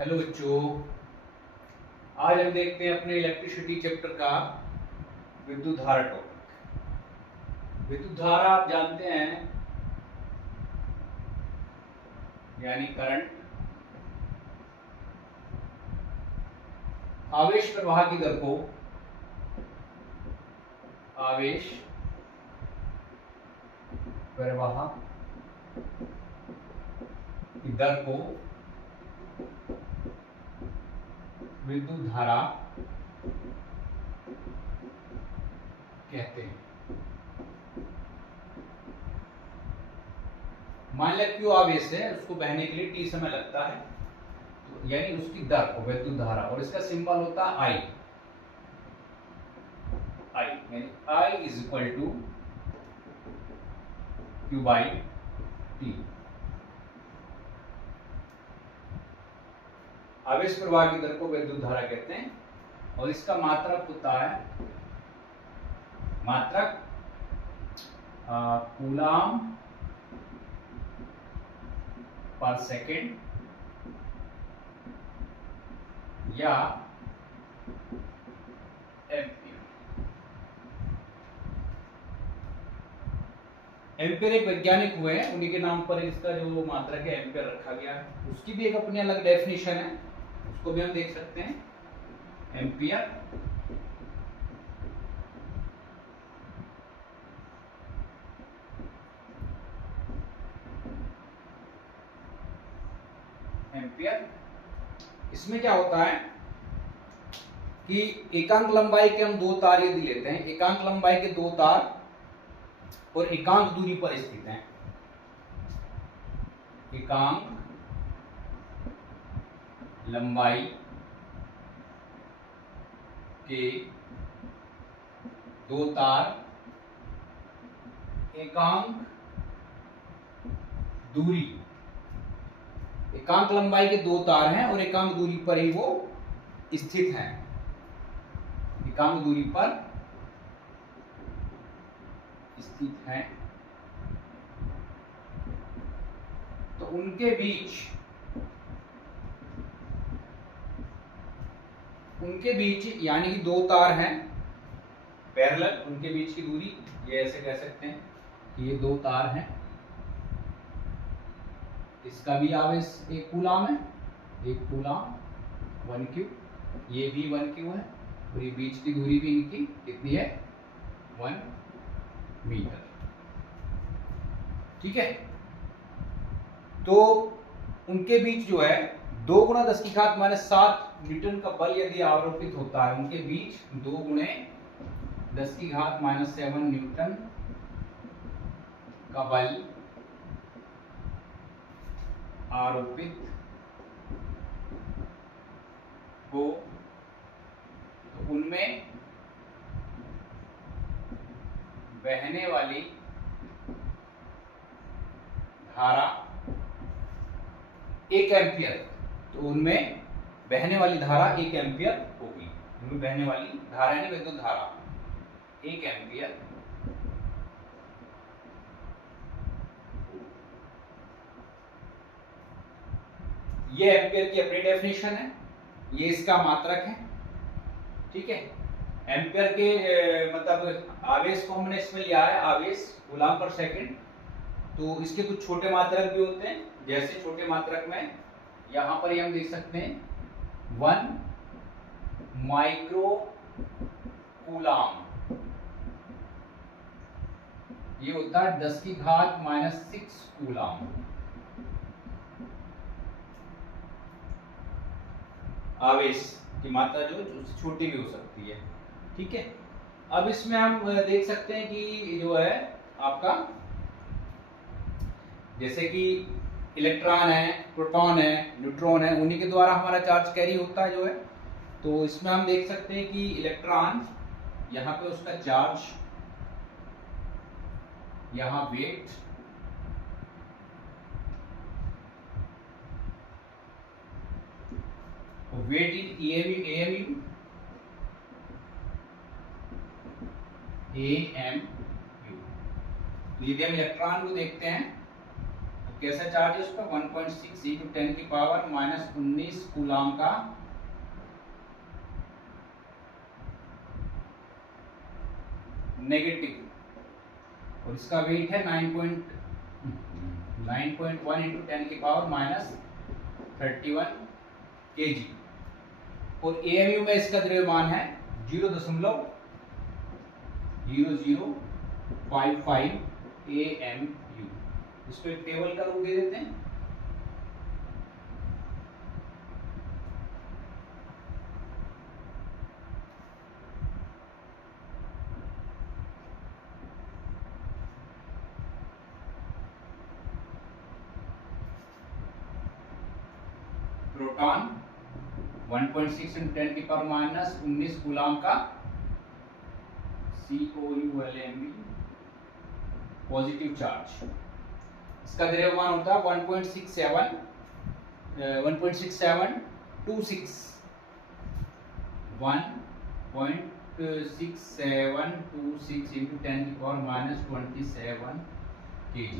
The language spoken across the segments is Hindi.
हेलो बच्चों, आज हम देखते हैं अपने इलेक्ट्रिसिटी चैप्टर का विद्युत धारा टॉपिक। विद्युत धारा आप जानते हैं यानी करंट। आवेश प्रवाह की दर को आवेश प्रवाह की दर को विद्युत धारा कहते हैं। मान लिया क्यू आवेश है, उसको बहने के लिए टी समय लगता है, तो यानी उसकी दर को विद्युत धारा, और इसका सिंबल होता है आई। आई यानी I is equal to Q by T. आवेश प्रवाह की दर को विद्युत धारा कहते हैं, और इसका मात्रक होता है कूलाम पर सेकेंड या एम्पियर। एम्पियर एक वैज्ञानिक हुए हैं, उन्हीं के नाम पर इसका जो मात्रक है एम्पियर रखा गया है। उसकी भी एक अपनी अलग डेफिनेशन है, उसको भी हम देख सकते हैं। एम्पियर इसमें क्या होता है कि एकांक लंबाई के हम दो तार यदि लेते हैं, एकांक लंबाई के दो तार और एकांक दूरी पर स्थित हैं, एकांक लंबाई के दो तार एकांक दूरी, एकांक लंबाई के दो तार हैं और एकांक दूरी पर ही वो स्थित हैं, एकांक दूरी पर स्थित हैं, तो उनके बीच यानी कि दो तार हैं पैरेलल, उनके बीच की दूरी ये ऐसे कह सकते हैं कि ये दो तार हैं। इसका भी आवेश एक कूलाम है, एक कूलाम 1 क्यू, ये भी 1 क्यू है, और ये बीच की दूरी भी इनकी कितनी है 1 मीटर। ठीक है, तो उनके बीच जो है 2 गुणा 10 की घात -7 न्यूटन का बल यदि आरोपित होता है, उनके बीच 2 गुणे 10 की घात -7 न्यूटन का बल आरोपित हो, तो उनमें बहने वाली धारा 1 एम्पियर, तो उनमें बहने वाली धारा 1 एम्पियर होगी। उनमें बहने वाली धारा यानी विद्युत धारा 1 एम्पियर। ये एम्पियर की अपनी डेफिनेशन है, ये इसका मात्रक है। ठीक है, एम्पियर के मतलब आवेश को हमने इसमें लिया है आवेश कूलाम पर सेकंड, तो इसके कुछ छोटे मात्रक भी होते हैं, जैसे छोटे मात्रक में यहां पर हम देख सकते हैं 1 माइक्रो कूलाम, ये होता है 10 की घात -6 कूलाम। आवेश की मात्रा जो उससे छोटी भी हो सकती है। ठीक है, अब इसमें हम देख सकते हैं कि जो है आपका जैसे कि इलेक्ट्रॉन है, प्रोटॉन है, न्यूट्रॉन है, उन्हीं के द्वारा हमारा चार्ज कैरी होता है जो है। तो इसमें हम देख सकते हैं कि इलेक्ट्रॉन यहाँ पे उसका चार्ज, यहाँ वेट, वेट इन एएमयू यदि हम इलेक्ट्रॉन को देखते हैं कैसा चार्ज है उसका 1.6 × 10⁻⁻19 कूलाम का नेगेटिव और इसका वेट है 9.1 × 10⁻31 kg और AMU में इसका द्रव्यमान है 0.0055 AMU। इसको एक टेबल का रूप दे देते हैं। प्रोटॉन 1.6 × 10⁻19 कूलाम का COULMB पॉजिटिव चार्ज, इसका द्रव्यमान होता है 1.6726 × 10⁻27 kg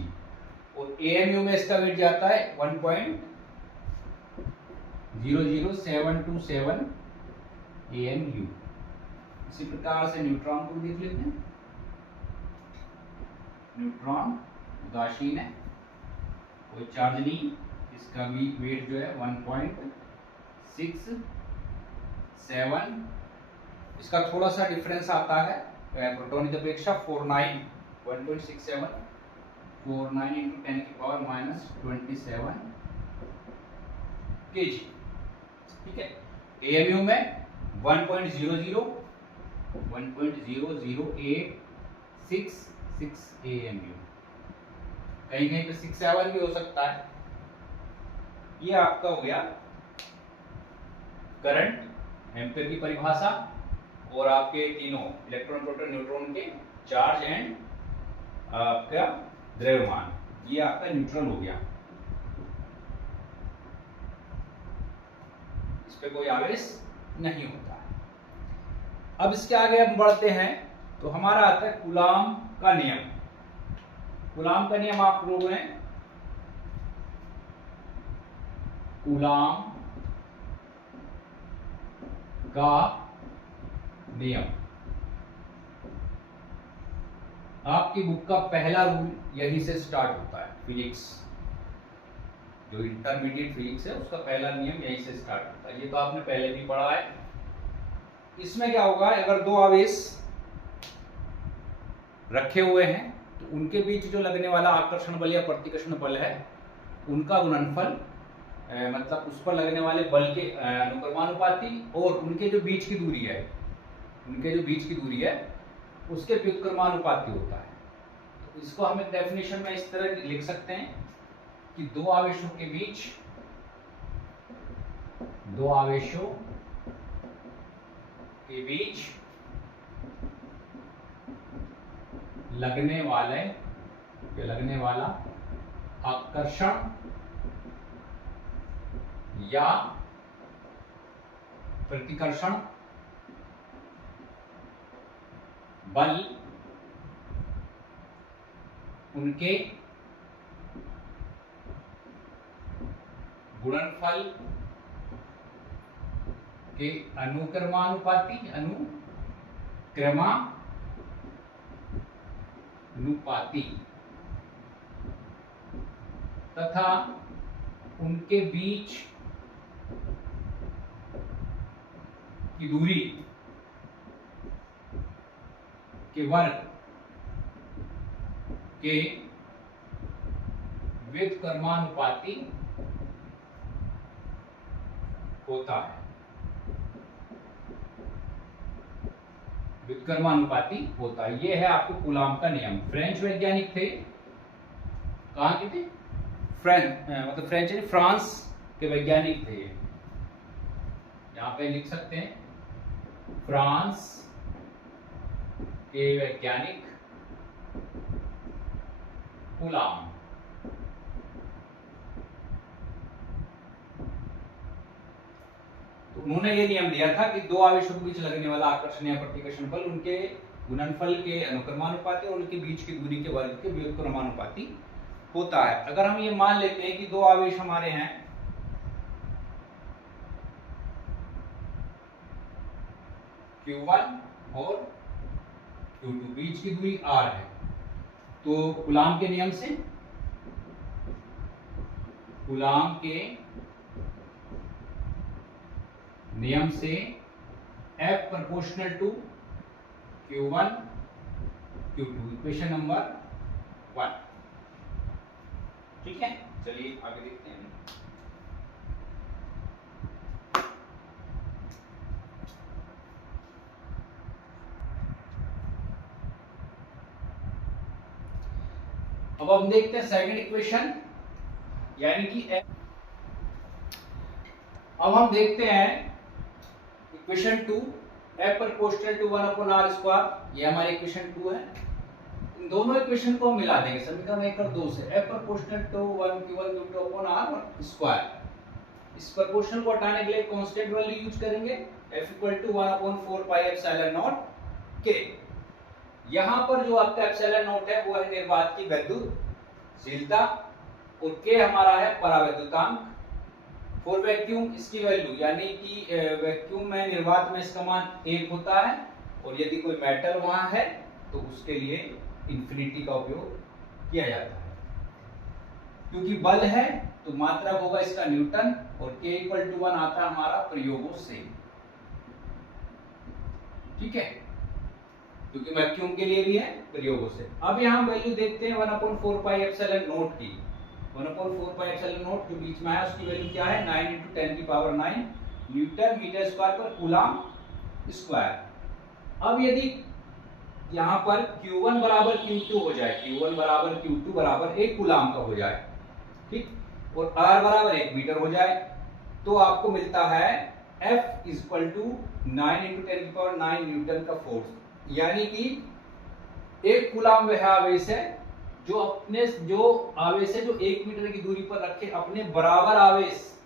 और AMU में इसका वेट जाता है 1.00727 AMU। इसी प्रकार से न्यूट्रॉन को देख लेते हैं। न्यूट्रॉन उदासीन है, कोई चार्ज नहीं, इसका भी वेट जो है 1.67, इसका थोड़ा सा डिफरेंस आता है प्रोटॉन की अपेक्षा 1.67 × 10⁻27 kg। ठीक है, AMU में 1.00866 AMU, कहीं कहीं पे 67 भी हो सकता है। ये आपका हो गया करंट, एम्पीयर की परिभाषा और आपके तीनों इलेक्ट्रॉन, प्रोटॉन, न्यूट्रॉन के चार्ज एंड आपका द्रव्यमान। ये आपका न्यूट्रल हो गया, इस पे कोई आवेश नहीं होता है। अब इसके आगे हम बढ़ते हैं तो हमारा आता है कूलाम का नियम। कूलाम का नियम आप लोग हैं, कूलाम का नियम आपकी बुक का पहला रूल यहीं से स्टार्ट होता है। फिजिक्स जो इंटरमीडिएट फिजिक्स है उसका पहला नियम यहीं से स्टार्ट होता है। ये तो आपने पहले भी पढ़ा है। इसमें क्या होगा, अगर दो आवेश रखे हुए हैं तो उनके बीच जो लगने वाला आकर्षण बल या प्रतिकर्षण बल है उनका गुणनफल, मतलब उस पर लगने वाले बल के अनुक्रमानुपाती और उनके जो बीच की दूरी है, उसके व्युत्क्रमानुपाती होता है। तो इसको हम एक डेफिनेशन में इस तरह लिख सकते हैं कि दो आवेशों के बीच लगने वाला आकर्षण या प्रतिकर्षण बल उनके गुणनफल के अनुक्रमानुपाती तथा उनके बीच की दूरी के वर्ग के व्युत्क्रमानुपाती होता है। ये है आपके कूलाम का नियम। फ्रेंच वैज्ञानिक थे, कहाँ के थे? फ्रांस के वैज्ञानिक थे। यहाँ पे लिख सकते हैं फ्रांस के वैज्ञानिक कूलाम। तो उन्होंने ये नियम दिया था कि दो आवेशों के बीच लगने वाला आकर्षण या प्रतिकर्षण बल उनके गुणनफल के अनुक्रमानुपाती और उनके बीच की दूरी के वर्ग के व्युत्क्रमानुपाती होता है। अगर हम ये मान लेते हैं कि दो आवेश हमारे हैं, Q1 और Q2, बीच की दूरी R है, तो कूलाम के नियम से F proportional to Q1 Q2, equation number 1। ठीक है, चलिए आगे देखते हैं। अब हम देखते हैं सेकंड इक्वेशन, यानी कि अब हम देखते हैं equation 2, F proportional to 1/r², ये हमारी इक्वेशन 2 है। इन दोनों इक्वेशन को हम मिला देंगे समीकरण 1 और 2 से। F proportional to 1Q1 Q2/r²। इस प्रोपोर्शनल को हटाने के लिए कांस्टेंट वैल्यू यूज करेंगे, F = 1/4πε0 K। यहां पर जो आपका ε0 है वो है निर्वात की वैद्युतशीलता और K हमारा है परावैद्युतांक। फॉर वैक्यूम इसकी वैल्यू, यानी कि वैक्यूम में निर्वात में इसका मान 1 होता है, और यदि कोई मेटल वहां है तो उसके लिए इंफिनिटी का उपयोग किया जाता है। क्योंकि बल है तो मात्रक होगा इसका न्यूटन, और K = 1 आता है हमारा प्रयोगों से। ठीक है, क्योंकि वैक्यूम के लिए भी है, प्रयोगों से। अब यहाँ वैल्यू देखते हैं 1/4πε0 की। 1/4πε0 जो बीच में है उसकी वैल्यू क्या है, 9 × 10⁹ न्यूटन मीटर स्क्वायर पर कूलाम स्क्वायर। अब यदि यहाँ पर Q1 = Q2 हो जाए, Q1 = Q2 = 1 कूलाम का हो जाए, ठीक, और R = 1 मीटर हो जाए, तो आपको मिलता है F = 9 × 10⁹ न्यूटन का फोर्स। यानी कि एक कूलाम वह आवेश है जो आवेश है जो 1 मीटर की दूरी पर रखे अपने बराबर आवेश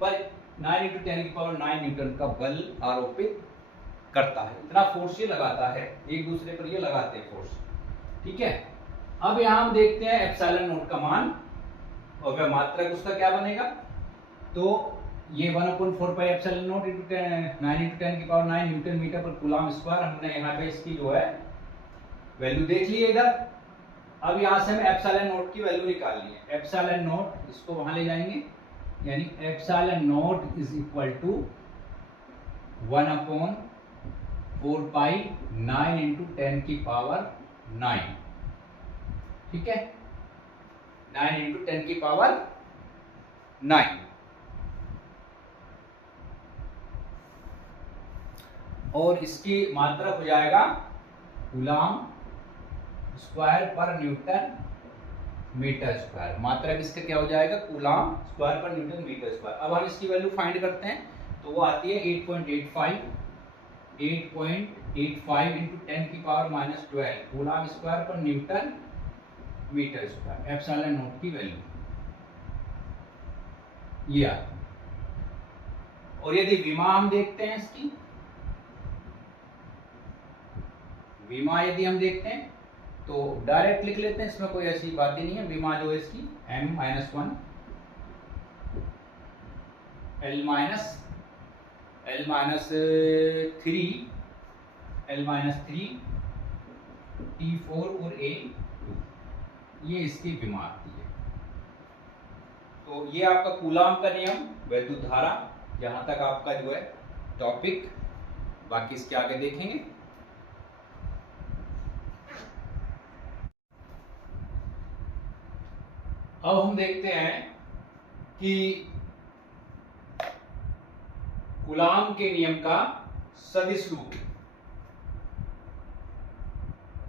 पर 9 × 10⁹ न्यूटन का बल आरोपित करता है। इतना फोर्स ये लगाता है, एक दूसरे पर ये लगाते हैं फोर्स। ठीक है, अब यहां हम देखते हैं ε0 का मान, और वह मात्रक उसका क्या बनेगा। तो ये 1/4πε0 × 9 × 10⁹ न्यूटन मीटर पर कूलाम स्क्वायर, हमने यहाँ पे इसकी जो है वैल्यू देख ली है इधर। अब यहाँ से हमें ε0 की वैल्यू निकालनी है। ε0 इसको वहां ले जाएंगे, यानी ε0 = 1/4π9 × 10⁹ ठीक है, 9 × 10⁹ और इसकी मात्रक हो जाएगा कूलाम स्क्वायर पर न्यूटन मीटर स्क्वायर। मात्रक इसका क्या हो जाएगा, कूलाम स्क्वायर पर न्यूटन मीटर स्क्वायर। अब हम इसकी वैल्यू फाइंड करते हैं, तो वो आती है 8.85 × 10⁻12 कूलाम स्क्वायर पर न्यूटन मीटर स्क्वायर। ε0 की वैल्यू ये आ। और यदि विमा हम देखते हैं इसकी, विमा यदि हम देखते हैं तो डायरेक्ट लिख लेते हैं, इसमें कोई ऐसी बात ही नहीं है। विमा जो है इसकी m-1 L-3 T4 और A2, ये इसकी विमा आती है। तो ये आपका कूलाम का नियम, वैद्युत धारा, जहां तक आपका जो है टॉपिक, बाकी इसके आगे देखेंगे। अब हम देखते हैं कि कूलाम के नियम का सदिश रूप,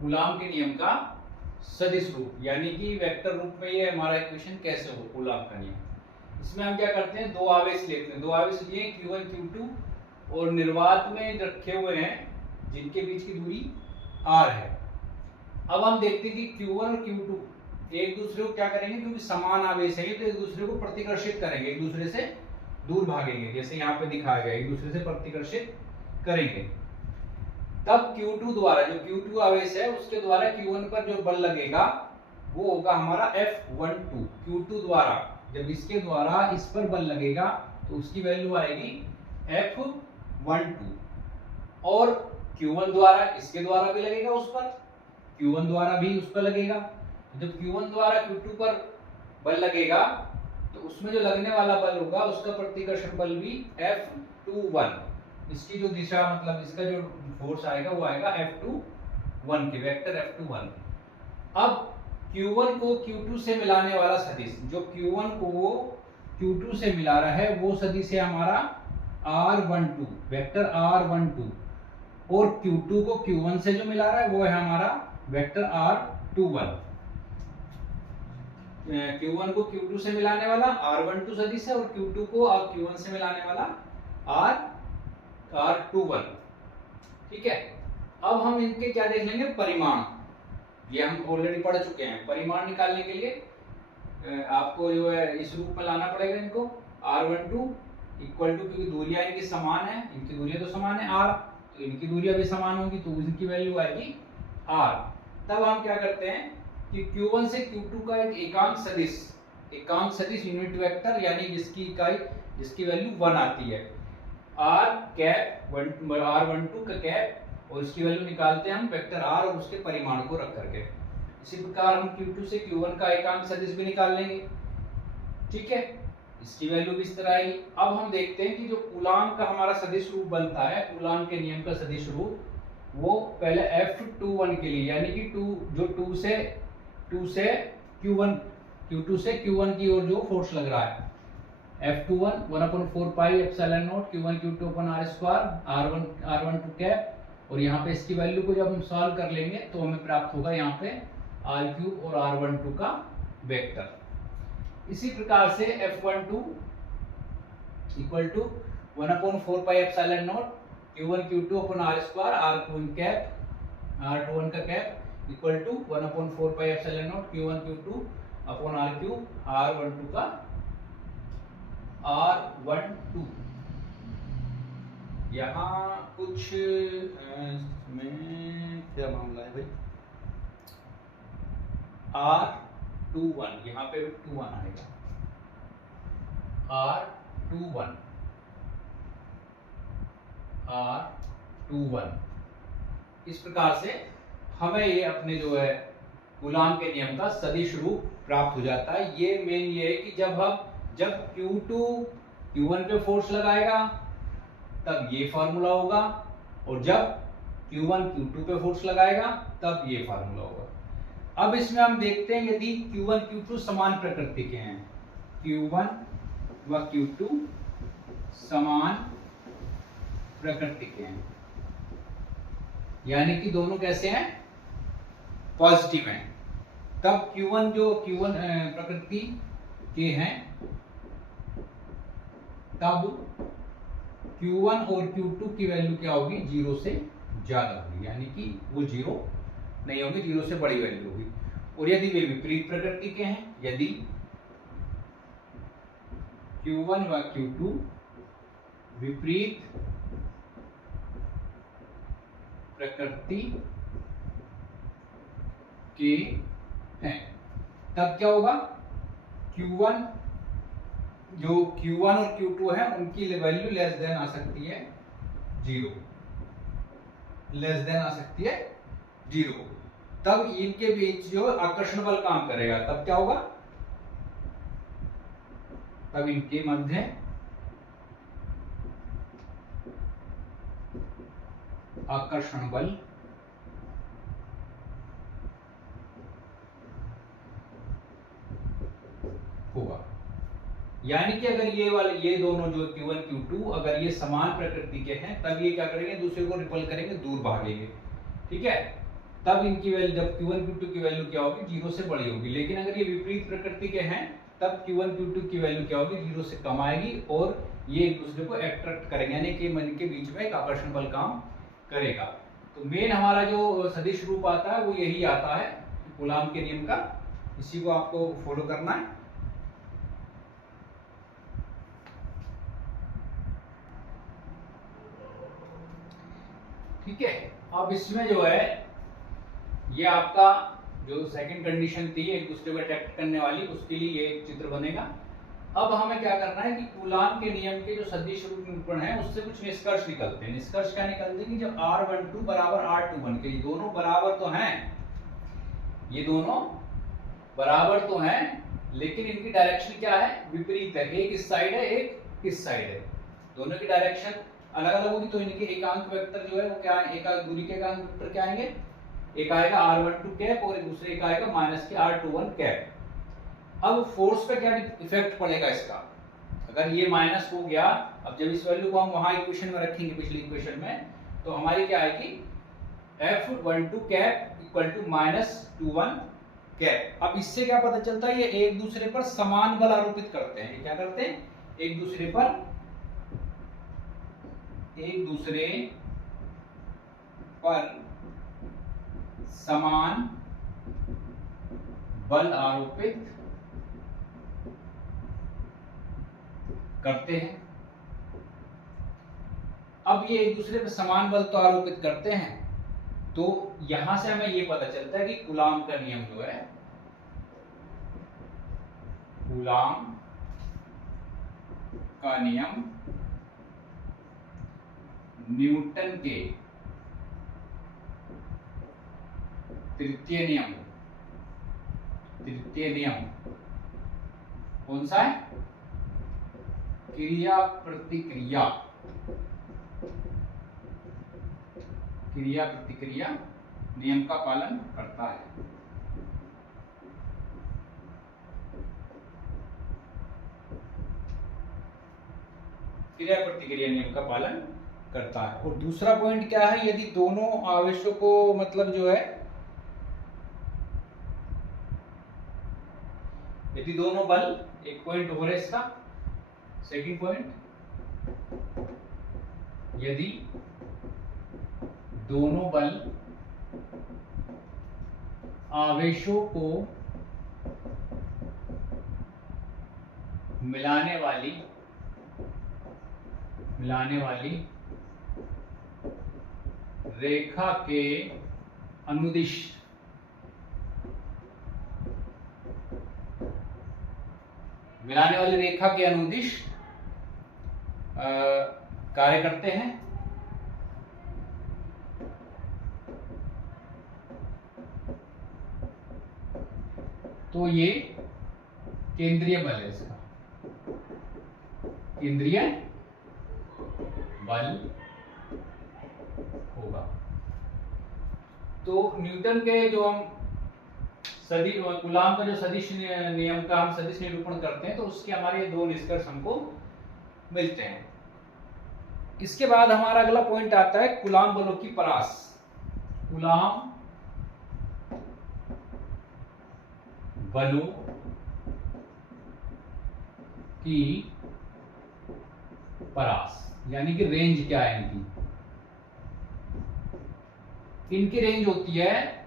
कूलाम के नियम का सदिश रूप, यानी कि वेक्टर रूप में ये हमारा इक्वेशन कैसे हो कूलाम का नियम। इसमें हम क्या करते हैं, दो आवेश लेते हैं, दो आवेश लिए Q1 Q2 और निर्वात में रखे हुए हैं जिनके बीच की दूरी R है। अब हम देखते हैं कि Q1 और Q2 एक दूसरे को क्या करेंगे, क्योंकि समान आवेश है तो एक दूसरे को प्रतिकर्षित करेंगे, एक दूसरे से दूर भागेंगे, जैसे यहाँ पे दिखाया गया, एक दूसरे से प्रतिकर्षित करेंगे। तब Q2 द्वारा, जो Q2 आवेश है उसके द्वारा Q1 पर जो बल लगेगा वो होगा हमारा F12 Q2 द्वारा। जब इसके द्वारा इस पर बल लगेगा तो उसकी वैल्यू आएगी F12, और Q1 द्वारा इसके द्वारा भी लगेगा उस पर, Q1 द्वारा भी उस पर लगेगा। जब Q1 द्वारा Q2 पर बल लगेगा तो उसमें जो लगने वाला बल होगा उसका प्रतिकर्षण बल भी F21, इसकी जो दिशा मतलब इसका जो फोर्स आएगा वो आएगा F21 के वेक्टर F21। अब Q1 को Q2 से मिलाने वाला सदिश, जो Q1 को Q2 से मिला रहा है वो सदिश है हमारा R12, वेक्टर R12, और Q2 को Q1 से जो मिला रहा है वो है हमारा वेक्टर R21। Q1 को Q2 से मिलाने वाला R12 सदिश है, और Q2 को Q1 से मिलाने वाला R21। ठीक है, अब हम इनके क्या देख लेंगे, परिमाण। ये हम ऑलरेडी पढ़ चुके हैं। परिमाण निकालने के लिए आपको जो है इस रूप में लाना पड़ेगा इनको। R12 इक्वल टू, क्योंकि दूरियां इनकी समान है, इनकी दूरियां तो समान है R, तो इनकी दूरियां भी समान होगी, तो इनकी वैल्यू आएगी R। तब हम क्या करते हैं कि Q1 से Q2 का एक एकांक सदिश यूनिट वेक्टर, यानी जिसकी इकाई जिसकी वैल्यू 1 आती है, R12 का कैप, और इसकी वैल्यू निकालते हैं हम वेक्टर R और उसके परिमाण को रख करके। इसी प्रकार हम Q2 से Q1 का एकांक सदिश भी निकाल लेंगे। ठीक है, इसकी वैल्यू भी इस तरह आएगी। अब हम देखते हैं कि जो कूलाम का हमारा सदिश रूप बनता है, कूलाम के नियम का सदिश रूप, वो पहले F21 के लिए, यानी कि 2 से Q1, Q2 से Q1 की ओर जो फोर्स लग रहा है, F21 1/4 pi epsilon naught Q1 Q2 upon R square R12 cap, और यहाँ पे इसकी वैल्यू को जब हम सॉल्व कर लेंगे तो हमें प्राप्त होगा यहाँ पे R³ और R12 का वेक्टर। इसी प्रकार से F12 equal to 1/4 pi epsilon naught Q1 Q2 upon R square R21 का cap equal to 1/4 pi epsilon naught Q1 Q2 upon R³ R12 का R12। यहाँ कुछ में क्या मामला है भाई, R21 यहाँ पे 21 आएगा, R21 इस प्रकार से हमें ये अपने जो है कूलाम के नियम का सदिश रूप प्राप्त हो जाता है। ये मेन ये है कि जब Q2 Q1 पे फोर्स लगाएगा तब ये फार्मूला होगा, और जब Q1 Q2 पे फोर्स लगाएगा तब ये फार्मूला होगा। अब इसमें हम देखते हैं यदि Q1 Q2 समान प्रकृति के हैं, Q1 व Q2 समान प्रकृति के हैं, यानी कि दोनों कैसे हैं, पॉजिटिव हैं, तब Q1 प्रकृति के हैं, तब Q1 और Q2 की वैल्यू क्या होगी, 0 से ज्यादा होगी, यानी कि वो 0 नहीं होगी, 0 से बड़ी वैल्यू होगी। और यदि वे विपरीत प्रकृति के हैं, यदि Q1 व Q2 विपरीत प्रकृति के हैं, तब क्या होगा, Q1 और Q2 है उनकी वैल्यू लेस देन आ सकती है 0, लेस देन आ सकती है 0। तब इनके बीच जो आकर्षण बल काम करेगा, तब क्या होगा, तब इनके मध्य आकर्षण बल होगा। यानी कि अगर ये दोनों जो Q1 Q2 अगर ये समान प्रकृति के हैं, तब ये क्या करेंगे, दूसरे को रिपल करेंगे, दूर भागेंगे। ठीक है, तब इनकी वैल्यू, जब Q1 Q2 की वैल्यू क्या होगी, 0 से बड़ी होगी। लेकिन अगर ये विपरीत प्रकृति के हैं, तब Q1 Q2 की वैल्यू क्या होगी, 0 से कम आएगी, और ये एक दूसरे को अट्रैक्ट करेंगे, यानी कि मन के बीच में एक आकर्षण बल काम करेगा। तो मेन हमारा जो सदिश रूप आता है वो यही आता है कूलाम के नियम का, इसी को आपको फॉलो करना है। ठीक है, अब इसमें जो है ये आपका जो सेकंड कंडीशन थी एक दूसरे को अट्रैक्ट करने वाली, उसके लिए ये एक चित्र बनेगा। अब हमें क्या करना है कि कूलाम के नियम के जो सदिश रूप निरूपण है उससे कुछ निष्कर्ष निकलते हैं। निष्कर्ष क्या निकलते हैं कि जब R12 बराबर R21 के, ये दोनों बराबर तो हैं, ये दोनों बराबर तो हैं, लेकिन इनकी डायरेक्शन क्या है, विपरीत है। एक इस साइड है, एक इस साइड है, दोनों की डायरेक्शन अलग अलग होगी, तो इनके एकांक वेक्टर जो है वो क्या है, एक दूरी के एकांक वेक्टर क्या आएंगे, एक आएगा R12 कैप और दूसरे एक आएगा माइनस के R21 कैप। अब फोर्स पे क्या इफेक्ट पड़ेगा इसका, अगर ये माइनस हो गया, अब जब इस वैल्यू को हम वहां इक्वेशन में रखेंगे पिछली इक्वेशन में, तो हमारी क्या आएगी, F12 cap equal to -21 cap. अब इससे क्या पता चलता है, ये एक दूसरे पर समान बल आरोपित करते हैं। ये क्या करते हैं, एक दूसरे पर समान बल आरोपित करते हैं। अब ये एक दूसरे पर समान बल तो आरोपित करते हैं, तो यहां से हमें ये पता चलता है कि कूलाम का नियम जो है, कूलाम का नियम न्यूटन के तृतीय नियम कौन सा है, क्रिया प्रतिक्रिया नियम का पालन करता है। क्रिया प्रतिक्रिया नियम का पालन करता है। और दूसरा पॉइंट क्या है, यदि दोनों आवेशों को मतलब जो है, यदि दोनों बल, एक पॉइंट हो रहा है इसका, सेकंड पॉइंट, यदि दोनों बल आवेशों को मिलाने वाली रेखा के अनुदिश कार्य करते हैं, तो ये केंद्रीय बल है, इसका केंद्रीय बल होगा। तो न्यूटन के जो हम कूलाम का जो सदिश नियम का हम सदिश निरूपण करते हैं, तो उसके हमारे दो निष्कर्ष हमको मिलते हैं। इसके बाद हमारा अगला पॉइंट आता है कूलाम बलों की परास। कूलाम बलों की परास, यानी कि रेंज क्या है इनकी रेंज होती है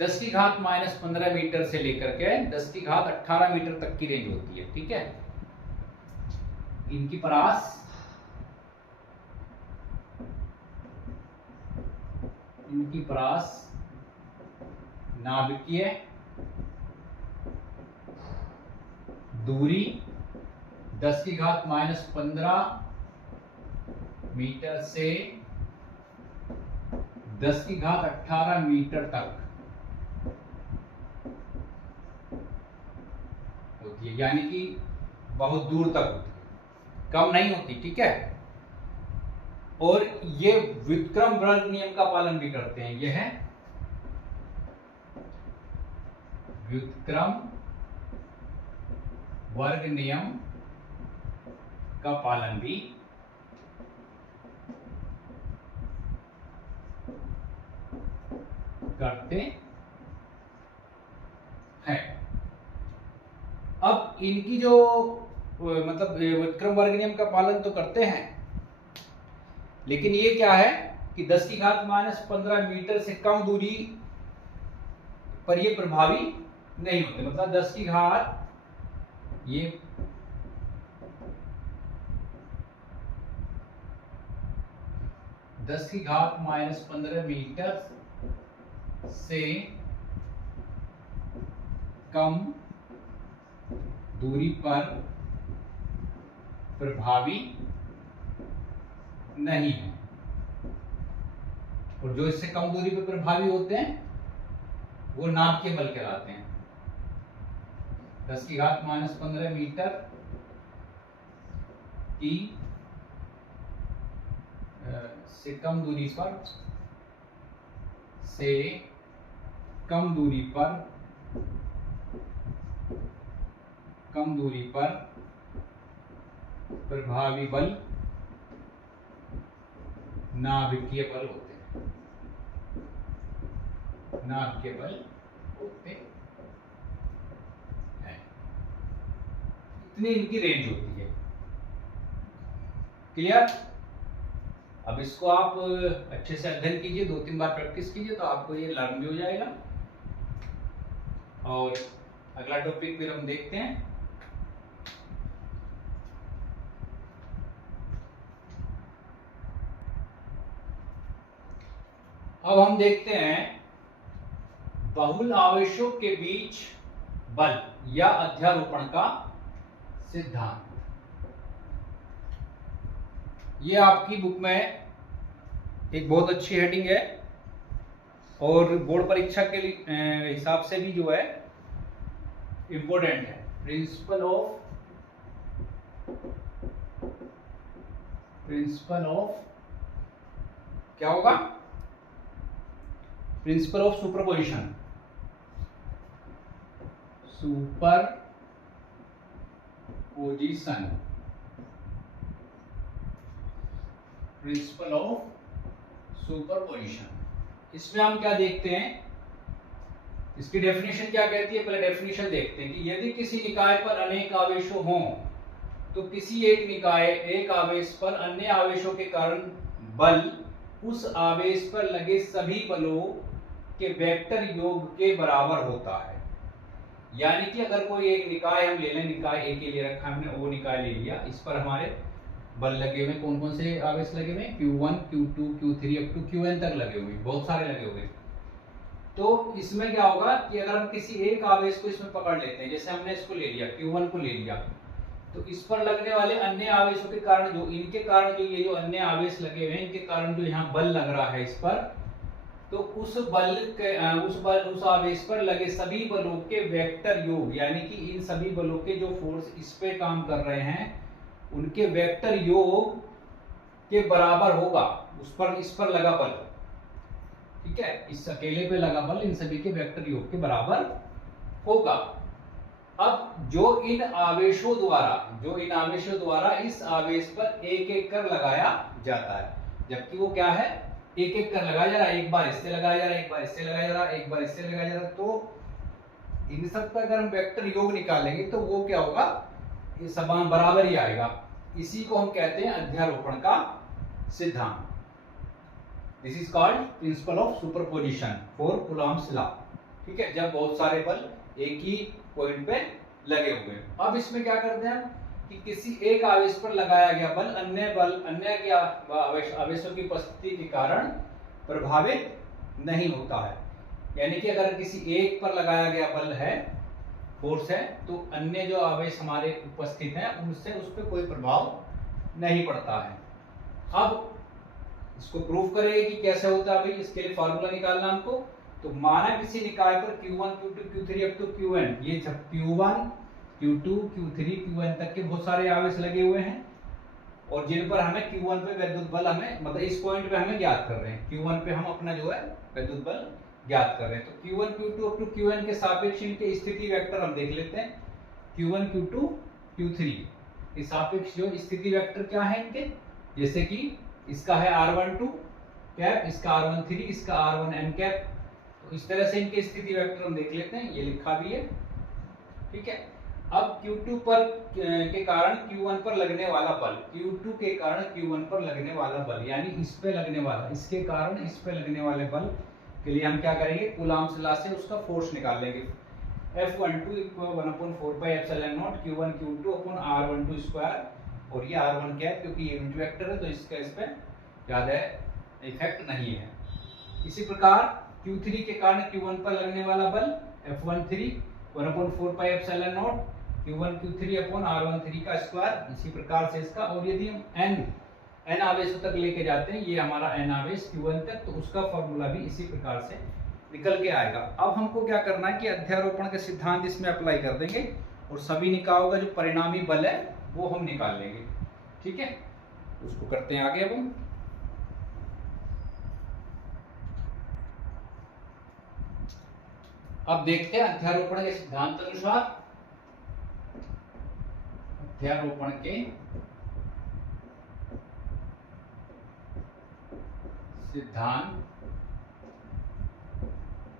10 की घात -15 मीटर से लेकर के 10 की घात 18 मीटर तक की रेंज होती है, ठीक है। इनकी परास, नाभिकीय दूरी 10 की घात -15 मीटर से 10 की घात 18 मीटर तक होती है, यानी कि बहुत दूर तक होती है, कम नहीं होती, ठीक है। और ये व्युत्क्रम वर्ग नियम का पालन भी करते हैं। यह है व्युत्क्रम वर्ग नियम का पालन भी करते हैं। अब इनकी जो मतलब व्युत्क्रम वर्ग नियम का पालन तो करते हैं, लेकिन ये क्या है कि 10 की घात -15 मीटर से कम दूरी पर ये प्रभावी नहीं होते। मतलब 10 की घात, ये 10 की घात -15 मीटर से कम दूरी पर प्रभावी नहीं है, और जो इससे कम दूरी पर प्रभावी होते हैं वो नाभ के बल कहलाते हैं। 10⁻⁻15 मीटर की से कम दूरी पर प्रभावी बल नाभिकीय बल होते हैं। इतनी इनकी रेंज होती है। क्लियर? अब इसको आप अच्छे से अध्ययन कीजिए, 2-3 बार प्रैक्टिस कीजिए तो आपको ये लर्न भी हो जाएगा। और अगला टॉपिक फिर हम देखते हैं। अब हम देखते हैं बहुल आवेशों के बीच बल या अध्यारोपण का सिद्धांत। ये आपकी बुक में एक बहुत अच्छी हेडिंग है और बोर्ड परीक्षा के लिए हिसाब से भी जो है इंपॉर्टेंट है। प्रिंसिपल ऑफ क्या होगा? Principle of superposition. Principle of superposition. इसमें हम क्या देखते हैं, इसकी डेफिनेशन क्या कहती है? पहले डेफिनेशन देखते हैं कि यदि किसी निकाय पर अनेक आवेश हों तो किसी एक आवेश पर अन्य आवेशों के कारण बल उस आवेश पर लगे सभी बलों के वेक्टर योग के बराबर होता है। यानी कि अगर कोई एक निकाय हम ले लें, निकाय ए के लिए रखा हमने, वो निकाय ले लिया, इस पर हमारे बल लगे हुए, कौन कौन से आवेश लगे हुए? Q1, Q2, Q3 up to Qn तक लगे हुए, बहुत सारे लगे हुए। तो इसमें क्या होगा कि अगर हम किसी एक आवेश को इसमें पकड़ लेते हैं, जैसे हमने इसको ले लिया, Q1 को ले लिया, तो इस पर लगने वाले अन्य आवेशों के कारण इनके कारण ये जो अन्य आवेश लगे हुए हैं, इनके कारण जो यहाँ बल लग रहा है इस पर, तो उस आवेश पर लगे सभी बलों के वेक्टर योग, यानी कि इन सभी बलों के जो फोर्स इस पे काम कर रहे हैं उनके वेक्टर योग के बराबर होगा इस पर लगा बल। ठीक है, इस अकेले पे लगा बल इन सभी के वेक्टर योग के बराबर होगा। अब जो इन आवेशों द्वारा इस आवेश पर एक एक कर लगाया जाता है, जबकि वो क्या है, एक एक कर लगाया जा रहा है, एक बार इससे लगाया जा रहा है, एक बार इससे लगाया जा रहा है, एक बार इससे लगाया जा रहा है। तो इन सब का अगर हम वेक्टर योग निकालेंगे तो वो क्या होगा, ये समान बराबर ही आएगा। इसी को हम कहते हैं अध्यारोपण का सिद्धांत। This is called principle of superposition for Coulomb's law. ठीक है, जब बहुत सारे बल एक ही पॉइंट पे लगे हुए हैं। अब इसमें क्या करते हैं कि किसी एक आवेश पर लगाया गया बल अन्य के आवेशों की उपस्थिति के कारण प्रभावित नहीं होता है। यानी कि अगर किसी एक पर लगाया गया बल है, फोर्स है, तो अन्य जो आवेश हमारे उपस्थित हैं उनसे उस पर कोई प्रभाव नहीं पड़ता है। अब इसको प्रूफ करेंगे कि कैसे होता है। भाई इसके लिए फार्मूला निकालना हमको। तो माना किसी निकाय पर Q1, Q2, Q3 up to Qn, ये सब Q1, Q2, Q3, Qn तक के बहुत सारे आवेश लगे हुए हैं, और जिन पर हमें Q1 पे विद्युत बल हमें मतलब इस पॉइंट पे हमें ज्ञात कर रहे हैं, Q1 पे हम अपना जो है विद्युत बल ज्ञात कर रहे हैं। तो Q1, Q2 up to Qn के सापेक्ष इनके स्थिति वेक्टर हम देख लेते हैं। Q1, Q2, Q3 के सापेक्ष जो स्थिति वेक्टर क्या है इनके, जैसे कि इसका है R12 कैप, इसका R13, इसका R1n कैप। तो इस तरह से इनके स्थिति वेक्टर हम देख लेते हैं, ये लिखा भी है। ठीक है, अब Q2 पर के कारण Q1 पर लगने वाला बल, Q2 के कारण Q1 पर लगने वाला बल, यानी इस पे लगने वाला, इसके कारण इस पे लगने वाले बल के लिए हम क्या करेंगे, कूलॉम्स लॉ से उसका फोर्स निकाल लेंगे। F12 = 1/4πε0 Q1 Q2 upon R12 square, और ये R1 कैप क्योंकि ये यूनिट वेक्टर है तो इसका इस पे ज्यादा इफेक्ट नहीं है। इसी प्रकार Q3 के कारण Q1 पर लगने वाला बल F13 1/4 pi epsilon naught Q1 Q3 upon R13 का स्क्वायर। इसी प्रकार से इसका, और यदि हम n आवेशों तक लेके जाते हैं, ये हमारा n आवेश Q1 तक, तो उसका फॉर्मूला भी इसी प्रकार से निकल के आएगा। अब हमको क्या करना है कि अध्यारोपण के सिद्धांत इसमें अप्लाई कर देंगे और सभी निकायों का जो परिणामी बल है वो हम निकाल लेंगे। ठीक है, उसको करते हैं आगे। अब हम देखते हैं अध्यारोपण के सिद्धांत अनुसार, अध्यारोपण के सिद्धांत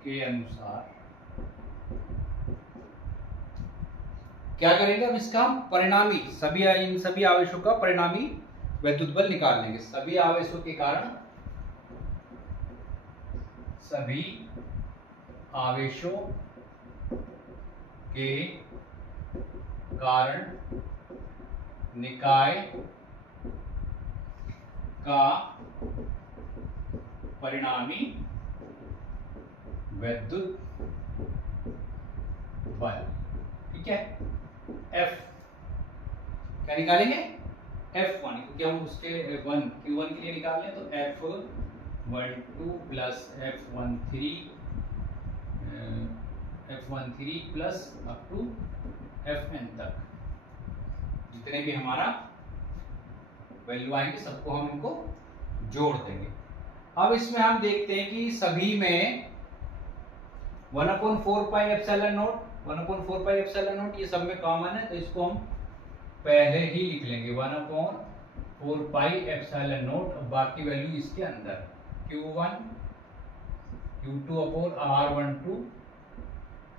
के अनुसार क्या करेंगे हम, इसका परिणामी इन सभी आवेशों का परिणामी वैद्युत बल निकाल लेंगे। सभी आवेशों के कारण, सभी आवेशों के कारण निकाय का परिणामी वैद्युत बल, ठीक है, F क्या निकालेंगे, F1, क्योंकि हम उसके Q1 के लिए निकाल लें तो F12 plus F13 plus up to Fn तक, जितने भी हमारा वैल्यू आएंगे सबको हम इनको जोड़ देंगे। अब इसमें हम देखते हैं कि सभी में 1/4 पाई एप्सिलॉन नॉट ये सब में कॉमन है, तो इसको हम पहले ही लिख लेंगे 1/4 पाई एप्सिलॉन नॉट। अब बाकी वैल्यू इसके अंदर Q1 Q2 upon R12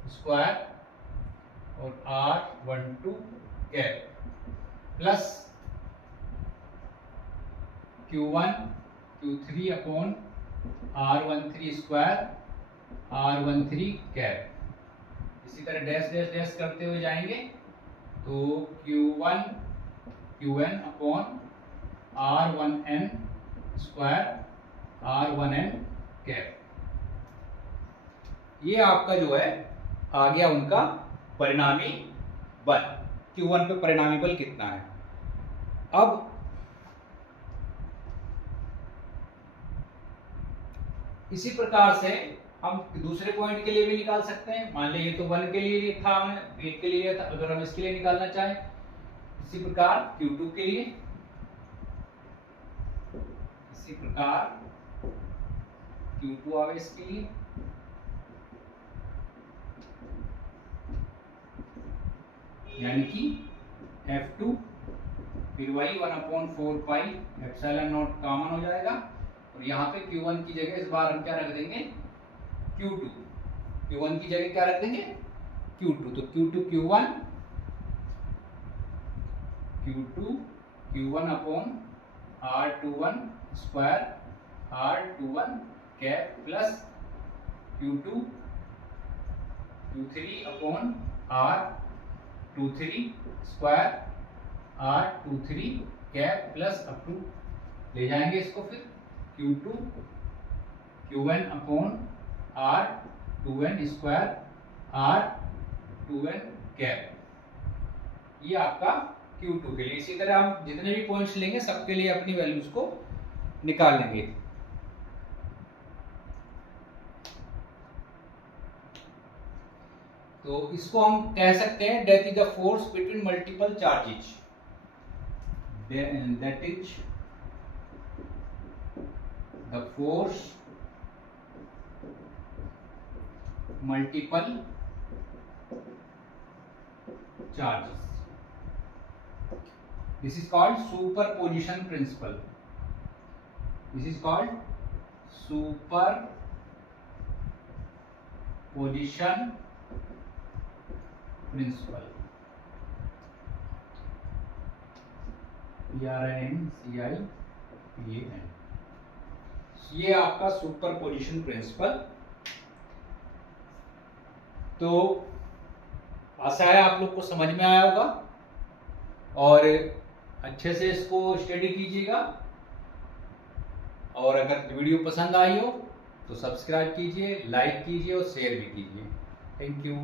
square और R12 cap plus Q1 Q3 upon R13 square R13 cap. इसी तरह डैश डैश डैश करते हुए जाएंगे तो Qn upon R1n square R1n cap. ये आपका जो है आ गया उनका परिणामी बल। Q1 पे परिणामी बल कितना है। अब इसी प्रकार से हम दूसरे पॉइंट के लिए भी निकाल सकते हैं। मान लीजिए तो 1 के लिए था, हमने 1 के लिए था, अगर हम इसके लिए निकालना चाहें इसी प्रकार Q2 के लिए, इसी प्रकार Q2 आवेश के लिए, यानी कि F2 फिर वही 1/4 पाई एप्सिलॉन नॉट कॉमन हो जाएगा और यहाँ पे Q1 की जगह इस बार हम क्या रख देंगे Q2। Q1 की जगह क्या रख देंगे Q2, तो Q1 upon R21 square R21 cap plus Q3 upon R23 square R23 cap plus up to ले जाएंगे इसको फिर Q1 upon R2n square R2n cap. ये आपका Q2 के लिए। इसी तरह हम जितने भी पॉइंट्स लेंगे सबके लिए अपनी वैल्यूज को निकाल लेंगे। तो इसको हम कह सकते हैं that is the force between multiple charges, that is the force multiple charges. This is called superposition principle. This is called superposition principle. PRINCIPAN। ये आपका सुपरपोजिशन प्रिंसिपल। तो आशा है आप लोग को समझ में आया होगा और अच्छे से इसको स्टडी कीजिएगा। और अगर वीडियो पसंद आई हो तो सब्सक्राइब कीजिए, लाइक कीजिए और शेयर भी कीजिए। Thank you.